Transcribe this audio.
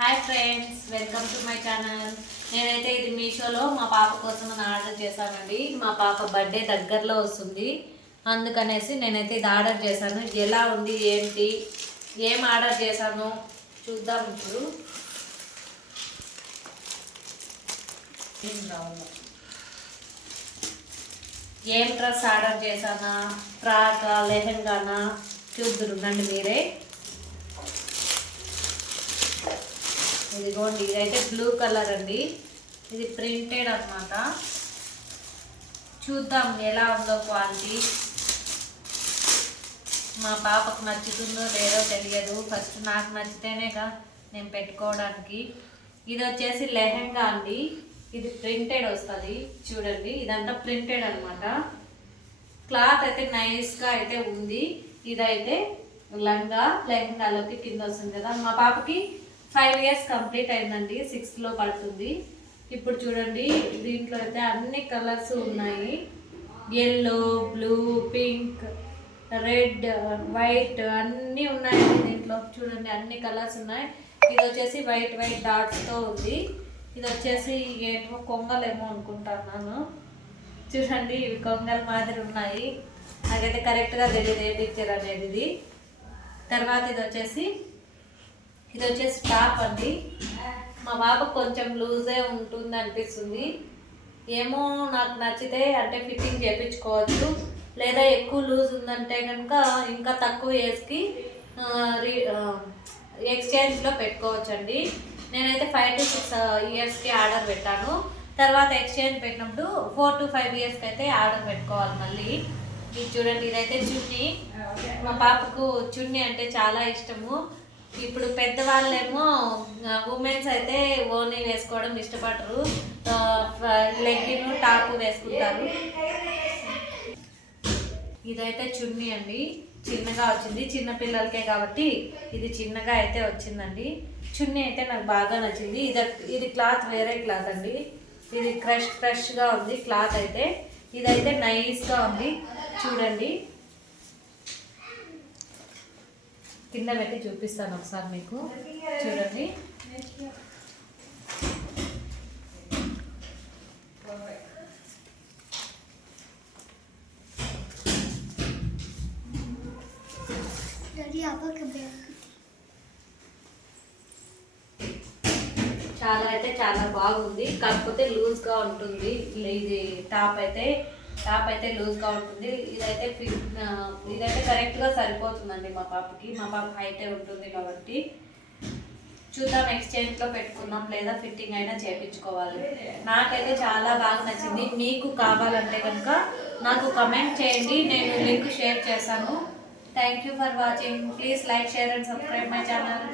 Hi friends, welcome to my channel. నేనైతే ఇది మీషోలో మా పాప కోసం ఆర్డర్ చేశానండి. మా పాప బర్త్డే దగ్గరలో వస్తుంది, అందుకనేసి నేనైతే ఇది ఆర్డర్ చేశాను. ఎలా ఉంది ఏంటి, ఏం ఆర్డర్ చేశాను చూద్దాం. ఇప్పుడు ఏం డ్రెస్ ఆర్డర్ చేశానా, ఫ్రాకా లెహెంగానా చూద్దురుండండి మీరే. ఇదిగోండి, ఇదైతే బ్లూ కలర్ అండి. ఇది ప్రింటెడ్ అన్నమాట. చూద్దాం ఎలా ఉందో క్వాలిటీ. మా పాపకు నచ్చుతుందో లేదో తెలియదు. ఫస్ట్ నాకు నచ్చితేనేగా నేను పెట్టుకోవడానికి. ఇది వచ్చేసి లెహెంగా అండి. ఇది ప్రింటెడ్ వస్తుంది చూడండి. ఇదంతా ప్రింటెడ్ అనమాట. క్లాత్ అయితే నైస్గా అయితే ఉంది. ఇదైతే లంగా లెహెంగాలోకి కింద వస్తుంది కదా. మా పాపకి 5 years కంప్లీట్ అయిందండి. 6th పడుతుంది. ఇప్పుడు చూడండి, దీంట్లో అయితే అన్ని కలర్స్ ఉన్నాయి. Yellow, blue, pink, red, white అన్నీ ఉన్నాయండి దీంట్లో. చూడండి అన్ని కలర్స్ ఉన్నాయి. ఇది వచ్చేసి వైట్ డాట్స్తో ఉంది. ఇది వచ్చేసి ఏంటో కొంగలేమో అనుకుంటున్నాను. చూడండి, ఇవి కొంగల మాదిరి ఉన్నాయి. నాకైతే కరెక్ట్గా తెలియదు ఏ పిక్చర్ అనేది ఇది. తర్వాత ఇది వచ్చేసి టాప్ అండి. మా బాబుకు కొంచెం లూజే ఉంటుంది అనిపిస్తుంది. ఏమో నాకు నచ్చితే అంటే ఫిట్టింగ్ చేయించుకోవచ్చు, లేదా ఎక్కువ లూజ్ ఉందంటే కనుక ఇంకా తక్కువ ఏజ్కి ఎక్స్చేంజ్లో పెట్టుకోవచ్చు అండి. నేనైతే 5 to 6 yearsకి ఆర్డర్ పెట్టాను. తర్వాత ఎక్స్చేంజ్ పెట్టినప్పుడు 4 to 5 yearsకి అయితే ఆర్డర్ పెట్టుకోవాలి మళ్ళీ. ఇది చూడండి, ఇదైతే చున్నీ. మా పాపకు చున్నీ అంటే చాలా ఇష్టము. ఇప్పుడు పెద్దవాళ్ళేమో ఉమెన్స్ అయితే ఓనీ వేసుకోవడం ఇష్టపడరు, లెగ్గిన్ టాప్ వేసుకుంటారు. ఇదైతే చున్నీ అండి, చిన్నగా వచ్చింది. చిన్న పిల్లలకే కాబట్టి ఇది చిన్నగా అయితే వచ్చిందండి. చున్నీ అయితే నాకు బాగా నచ్చింది. ఇది క్లాత్ వేరే క్లాత్ అండి. ఇది ఫ్రెష్గా ఉంది క్లాత్ అయితే. ఇదైతే నైస్గా ఉంది చూడండి. కింద పెట్టి చూపిస్తాను ఒకసారి మీకు. చూడండి, చాలా బాగుంది. కాకపోతే లూజ్గా ఉంటుంది. ఇది టాప్ అయితే లూజ్గా ఉంటుంది. ఇదైతే కరెక్ట్గా సరిపోతుందండి మా పాపకి. మా పాప హైటే ఉంటుంది కాబట్టి. చూద్దాం, ఎక్స్చేంజ్లో పెట్టుకుందాం లేదా ఫిట్టింగ్ అయినా చేయించుకోవాలి. నాకైతే చాలా బాగా నచ్చింది. మీకు కావాలంటే కనుక నాకు కమెంట్ చేయండి, నేను లింక్ షేర్ చేశాను. Thank you for watching. Please like, share and subscribe my channel.